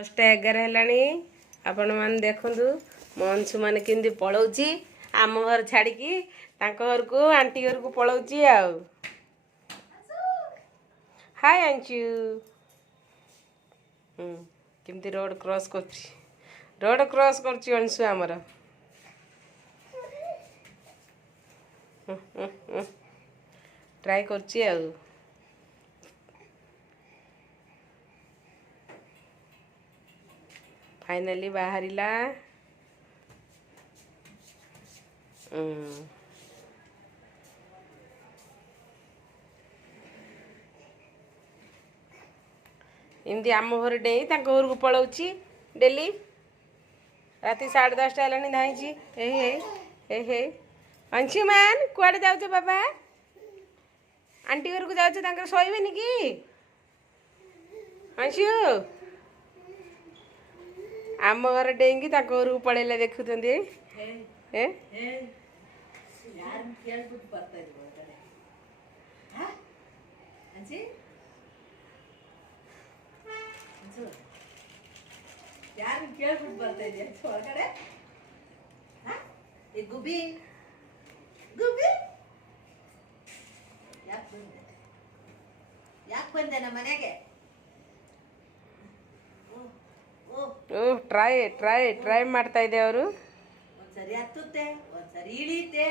10:11 ହେଲାଣି। ଆପଣମାନେ ଦେଖନ୍ତୁ ମୋ ଅଂଶୁ ମାନେ କେମିତି ପଳଉଛି ଆମ ଘର ଛାଡ଼ିକି ତାଙ୍କ ଘରକୁ ଆଣ୍ଟି ଘରକୁ ପଳଉଛି ଆଉ। ହାय ଆଞ୍ଚୁ। କେମିତି ରୋଡ଼ କ୍ରସ୍ କରୁଛି, ରୋଡ଼ କ୍ରସ୍ କରୁଛି ଅଂଶୁ ଆମର। ଟ୍ରାଏ କରୁଛି ଆଉ। फाइनाली बाहरिला। एमती आम घर डेई घर को पलाऊँगी डेली। राति 10:30 है धाई हे अंशुमान कुआडे जाऊ बाबा? आंटी घर को जाऊ शोबे कि अंशु? आम घर डेंगी घर को पड़ेला देखुं गुबी गुबी याक बंदे न मनेगे ಟ್ರೈ ಟ್ರೈ ಟ್ರೈ ಮಾಡ್ತಾ ಇದೆ ಅವರು. ಒಂದ್ಸರಿ ಹತ್ತುತ್ತೆ ಒಂದ್ಸರಿ ಇಳಿಯುತ್ತೆ.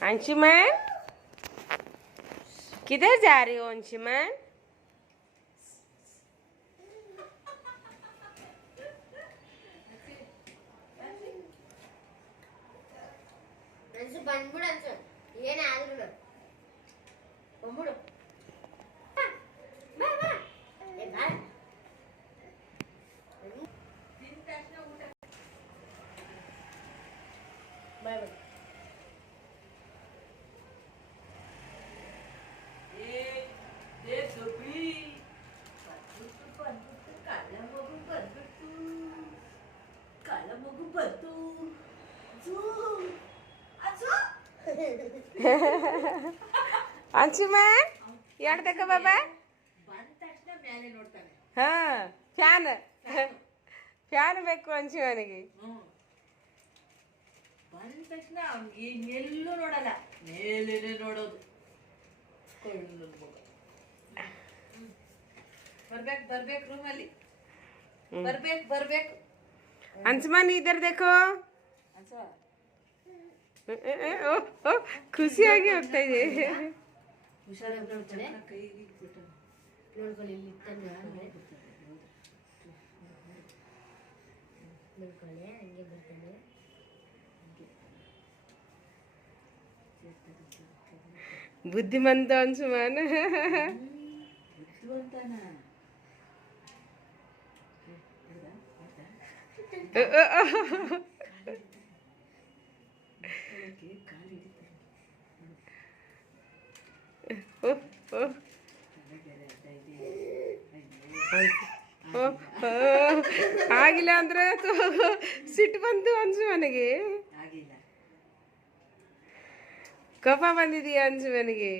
अंशुमान किधर जा रही हो अंशुमान? अंशु ಬಂದ್ಬಿಡು अंशु ಏನೇ ಆದ್ರೂ ಬಂದ್ಬಿಡು. अंशुमान यार देखो बाबा हाँ ಫ್ಯಾನ್ ಫ್ಯಾನ್ ಬೇಕು ಅಂಶುಮನಿಗೆ. ಬಂದ ತಕ್ಷಣ ಅವ್ನಿಗೆ ಇನ್ನೆಲ್ಲೂ ನೋಡಲ್ಲ, ಮೇಲೇನೆ ನೋಡೋದು. ಬರ್ಬೇಕು ಬರ್ಬೇಕು ರೂಮಲ್ಲಿ ಬರ್ಬೇಕು ಬರ್ಬೇಕು. अंशुमान इधर देखो. ಖುಷಿಯಾಗಿ ಹೋಗ್ತಾ ಇದೆ. ನೋಡ್ಕೊಳ್ಳಿ ಇಲ್ಲಿ ನೋಡ್ಕೊಳ್ಳಿ ಹಂಗೆ ಬರ್ತಾನೆ. ಬುದ್ಧಿಮಂತ अंशुमान. ಆಗಿಲ್ಲ ಅಂದ್ರೆ ಸಿಟ್ಟು ಬಂತು ಅಂಶುಮನಿಗೆ. ಕೋಪ ಬಂದಿದೆಯಾ ಅಂಶುಮನಿಗೆ?